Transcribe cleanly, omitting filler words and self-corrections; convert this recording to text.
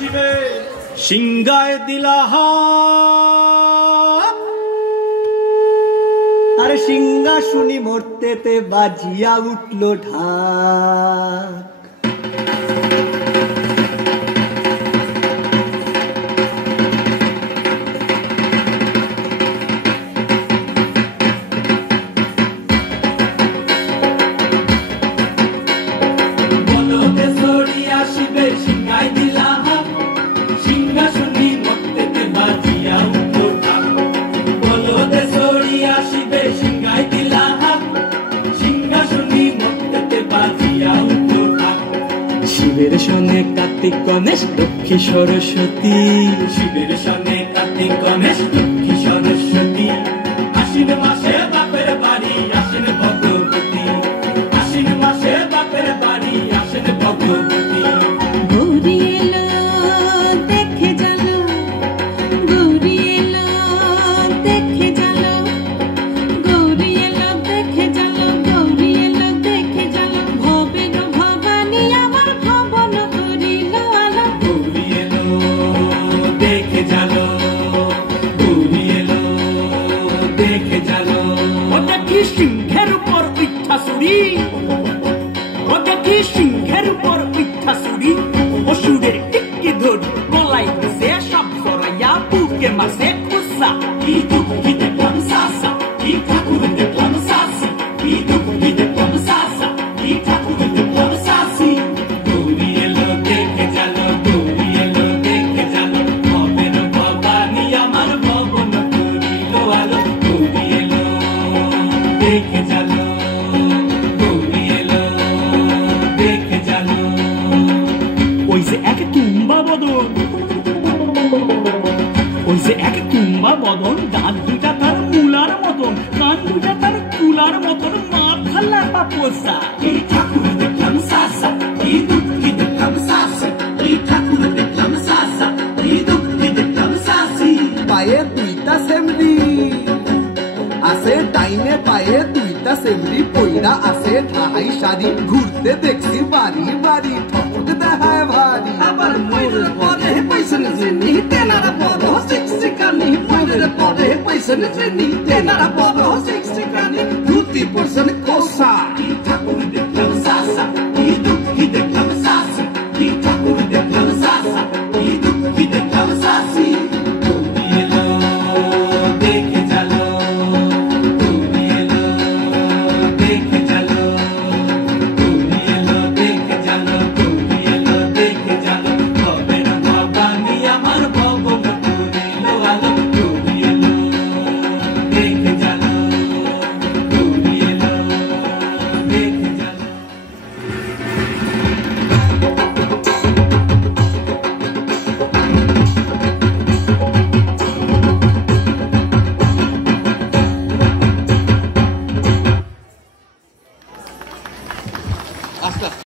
আসিবে সিংহায় দিলা হাত আরে সিংহাসনী মর্তেতে বাজিয়া উঠল ঢাক শিবের সনে কার্তিক গণেশ লক্ষ্মী সরস্বতী শিবের সনে কার্তিক গণেশ লক্ষ্মী সরস্বতী আশ্বিন মাসে বাপের বাড়ি আসেন ভগবতী আশ্বিন মাসে বাপের বাড়ি আসেন ভগবতী গৌরী এলো দেখে জানো গৌরী এলো দেখে জানো গৌরী এলো দেখে জানো গৌরী এলো দেখে জানো ভবে গো ভবানী আমার ভবন করিল আলো গৌরী এলো দেখে জানো গৌরী এলো দেখে জানো ওটা কি সিংহের উপর উঠা সুরি ওটা কি সিংহের উপর উঠা সুরি অসুরের টিক্কি ধরি গলাই সে সব সরাইয়া বুকে মাসে খুসা কি দুঃখী দেখলাম সাসা কি ঠাকুর দেখলাম সাসি কি দুঃখী দেখলাম সাসা কি ঠাকুর দেখলাম সাসি গৌরী এলো দেখে জানো গৌরী এলো দেখে জানো ভবের ভবানী আমার ভবন করিল আলো গৌরী এলো দেখে জানো গৌরী এলো দেখে জানো ওই যে এক তুম্বা বদন ওই যে এক তুম্বা বদন দাঁত দুটা তার মূলার মতন কান দুটা তার তুলার মতন মাথা লাপা পোষা